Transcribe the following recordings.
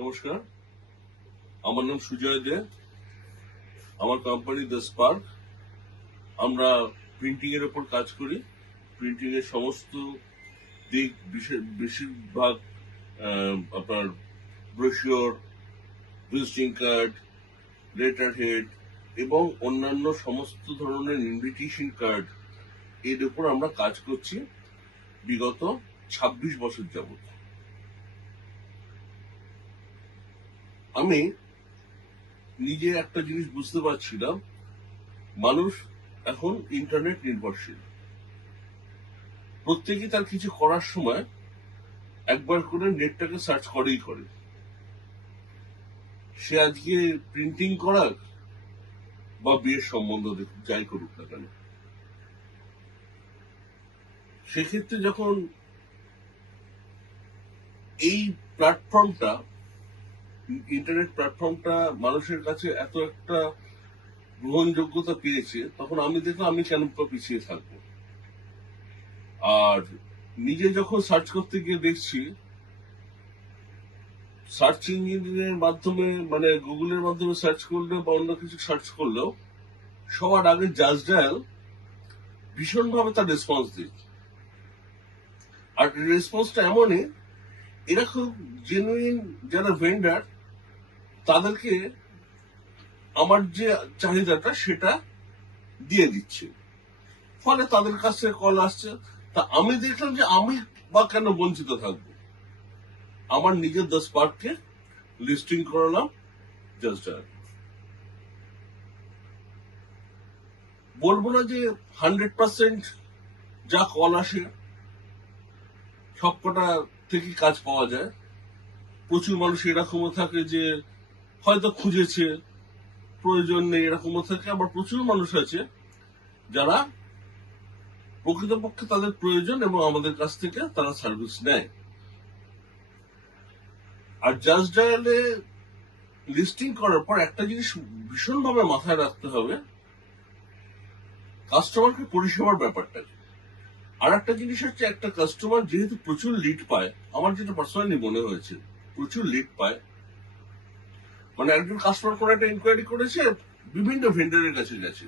নমস্কার, আমার নাম সুজয় দে। আমার কোম্পানি দ্য স্পার্ক। আমরা প্রিন্টিং এর উপর কাজ করি। প্রিন্টিং এর সমস্ত দিক বেশিরভাগ আপনার brochure, visiting card, letter head এবং অন্যান্য সমস্ত ধরনের ইনভিটেশন কার্ড এর উপর আমরা কাজ করছি বিগত ২৬ বছর যাবত। আমি নিজে একটা জিনিস বুঝতে পারছিলাম, মানুষ এখন ইন্টারনেট নির্ভরশীল। প্রত্যেকে তার কিছু করার সময় একবার করে নেটটাকে সার্চ করেই করে। সে আজকে প্রিন্টিং করাক বা বিয়ের সম্বন্ধ যাই করুক না কেন, সেক্ষেত্রে যখন এই প্ল্যাটফর্মটা, ইন্টারনেট প্ল্যাটফর্মটা মানুষের কাছে এত একটা গ্রহণযোগ্যতা পেয়েছে, তখন আমি দেখলাম আমি কেন পিছিয়ে থাকবো। আর নিজে যখন সার্চ করতে গিয়ে দেখছি, সার্চ ইঞ্জিনের মাধ্যমে মানে গুগলের মাধ্যমে সার্চ করলে বা অন্য কিছু সার্চ করলেও সবার আগে জাস্ট ডায়াল ভীষণভাবে তার রেসপন্স দিচ্ছে। আর রেসপন্সটা এমনই, এরা খুব জেনুইন যারা ভেন্ডার, তাদেরকে আমার যে চাহিদাটা সেটা দিয়ে দিচ্ছে, ফলে তাদের কাছ থেকে কল আসছে। তা আমি দেখলাম যে আমি বা কেন বঞ্চিত থাকবো। আমার নিজের 10 পার্টকে লিস্টিং করালাম জাস্ট ডায়াল। বলবো না যে 100% যা কল আসে সবকটা থেকে কাজ পাওয়া যায়। প্রচুর মানুষ এরকমও থাকে যে হয়তো খুঁজেছে, প্রয়োজন নেই, এরকমও থাকে। আবার প্রচুর মানুষ আছে যারা প্রকৃতপক্ষে তাদের প্রয়োজন এবং আমাদের কাছ থেকে তারা সার্ভিস নেয়। আর জাস্ট ডায়ালে লিস্টিং করার পর একটা জিনিস ভীষণভাবে মাথায় রাখতে হবে, কাস্টমারকে পরিষেবার ব্যাপারটা। আর একটা জিনিস হচ্ছে, একটা কাস্টমার যেহেতু প্রচুর লিড পায়, আমার যেটা পার্সোনালি মনে হয়েছে, প্রচুর লিড পায়, মানে একজন কাস্টমার কোনো একটা ইনকোয়ারি করেছে, বিভিন্ন ভেন্ডারের কাছে গেছে।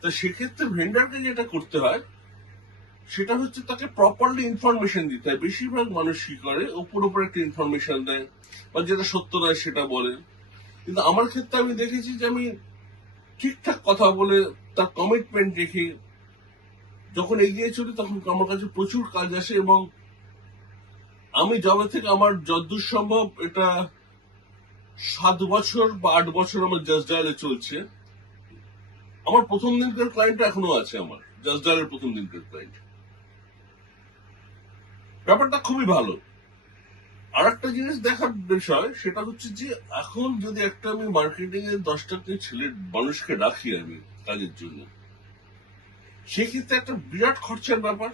তা সেক্ষেত্রে ভেন্ডারকে যেটা করতে হয় সেটা হচ্ছে তাকে প্রপারলি ইনফরমেশন দিতে হয়। বেশিরভাগ মানুষ কি করে, উপর একটা ইনফরমেশন দেয় বা যেটা সত্য নয় সেটা বলে। কিন্তু আমার ক্ষেত্রে আমি দেখেছি যে আমি ঠিকঠাক কথা বলে তার কমিটমেন্ট রেখে যখন এগিয়ে চলি, তখন আমার কাছে প্রচুর কাজ আসে। এবং আমি জবে থেকে আমার যতদূর সম্ভব, এটা 7 বছর বা 8 বছর আমার জাস্ট ডায়ালে চলছে। আমার প্রথম দিনকার ক্লায়েন্ট এখনো আছে, আমার জাস্ট ডায়ালের প্রথম দিনকার ক্লায়েন্ট। ব্যাপারটা খুবই ভালো। আর একটা জিনিস দেখার বিষয়, সেটা হচ্ছে যে এখন যদি একটা আমি মার্কেটিং এর 10টা ছেলে মানুষকে রাখি আমি কাজের জন্য, সেক্ষেত্রে একটা বিরাট খরচার ব্যাপার।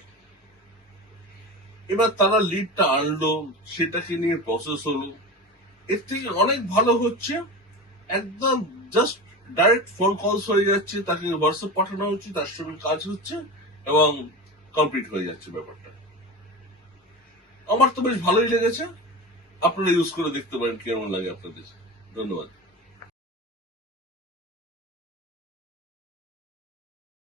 এবার তারা লিডটা আনলো, সেটাকে নিয়ে প্রসেস হলো। এর থেকে অনেক ভালো হচ্ছে একদম জাস্ট ডাইরেক্ট ফোন কলস হয়ে যাচ্ছে, তাকে হোয়াটসঅ্যাপ পাঠানো হচ্ছে, তার সঙ্গে কাজ হচ্ছে এবং কমপ্লিট হয়ে যাচ্ছে ব্যাপারটা। আমার তো বেশ ভালোই লেগেছে। আপনারা ইউজ করে দেখতে পারেন কেমন লাগে আপনাদের। ধন্যবাদ।